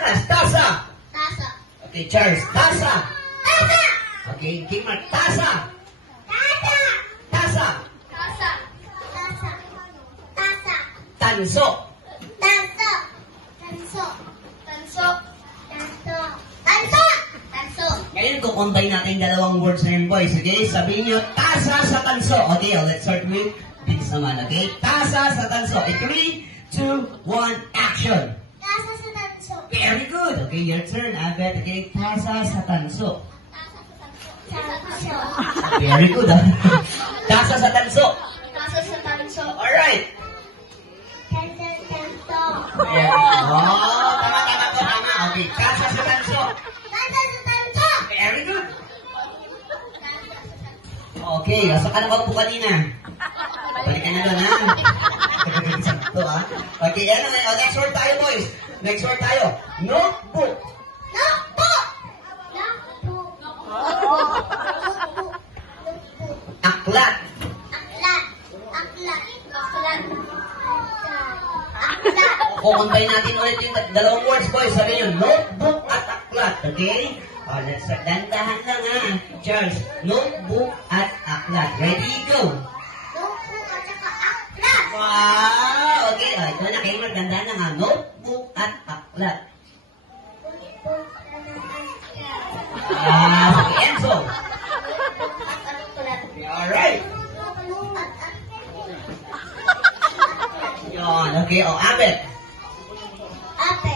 Malakas. Tasa. Tasa. Okay, Charles. Tasa. Tasa. Okay, Kimar. Tasa. Tasa. Tasa. Tasa. Tasa. Tasa. Tanso. Tanso. Tanso. Tanso. Tanso. Tanso. Tanso. Ngayon, kukombine natin yung dalawang words na yun, boys. Okay? Sabihin nyo, tasa sa tanso. Okay, let's start with this naman. Okay? Tasa sa tanso. 3, 2, 1, action. Tasa sa tanso. Very good. Okay, your turn, Abet. Okay, tasa sa tanso. Tanso. Very good, ah. Tasa sa tanso. Tasa sa tanso. Alright. Tanso. Tanso. Oh, tama. Okay, tasa sa tanso. Tanso sa tanso. Very good. Okay, saan ka nakaupo kanina? Balik ka na doon, ha? Sakto, ha? Okay, ano, next word tayo, boys. Next word tayo. Notebook. Notebook. Notebook. Notebook. Aklat. Aklat. Aklat. Aklat. Aklat. Kukuntay natin ulit yung dalawang words, boys. Sabi nyo, notebook at aklat. Okay? Let's start. Dandahan lang, ha? Charles, notebook at aklat. Ready, go. Notebook at saka aklat. Wow! Okay, ito na kayo magandaan lang, ha? Notebook at aklat. Sige, Enzo. Alright. Yun, okay. Abet. Ape.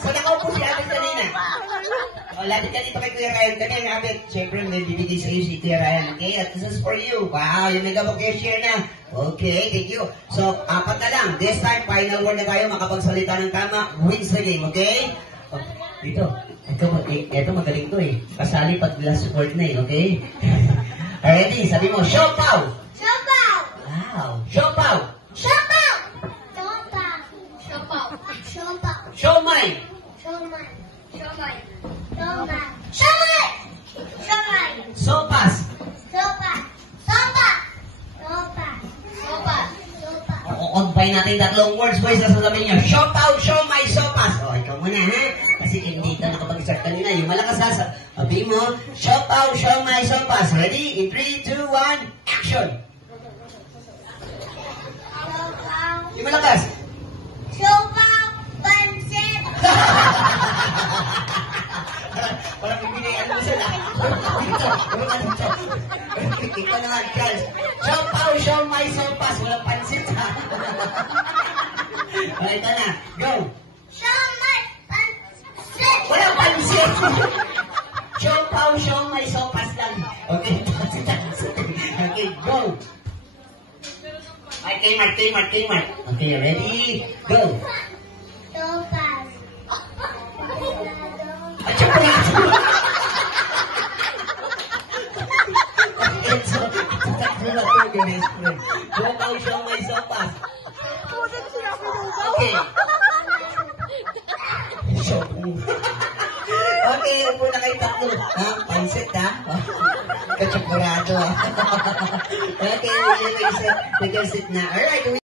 So, nakaupo si Abet kanina. Lapit ka dito kay Kuya Ryan. Kami ang Abet. Siyempre, may bibigay sa iyo si Kuya Ryan. Okay? At this is for you. Wow, yung mega book share na. Okay, thank you. So, 4 na lang. This time, final word na tayo. Makapagsalita ng tama. Wins the game, okay? Oh, dito. Ito magaling to eh. Kasali pag last word na eh, okay? Ready? Sabi mo, siopaw! Siopaw. Wow! Siopaw! Siopaw. Siopaw. Siopaw. Siopaw. Siomay! Siomay. Siomay. Siomay. Siomay. Siomay. Sopas! Sopa. Sopa. Sopa. Sopa. Sopa. Kukumpay natin tatlong words, boys. Sasabihin nyo, siopaw, siomay, sopas. O, ikaw muna, ha? Kasi hindi ka nakapag-start kanina. Yung malakas ha. Sabihin mo, siopaw, siomay, sopas. Ready? In 3, 2, 1, action! Siopaw. Yung malakas. Siopaw. Pansit. Parang bibigyan mo sila. Ikaw naman, Charles. Siopaw, siomay, sopas. Walang pansit, ha? O, ito na. Go! Siomay. Pansit. Walang pansit! Siopaw, siomay, sopas lang. Okay, okay, go! Okay, Mark. Okay, ready? Go! Sopas. At chocolate! Okay, so, tatlo na po yung best friend. Siopaw, siomay, sopas. Okay. Okay, upo na kayo tatlo. Ha? Pansit, ha? Kachokorado, ha? Okay, nag-sit na. Alright,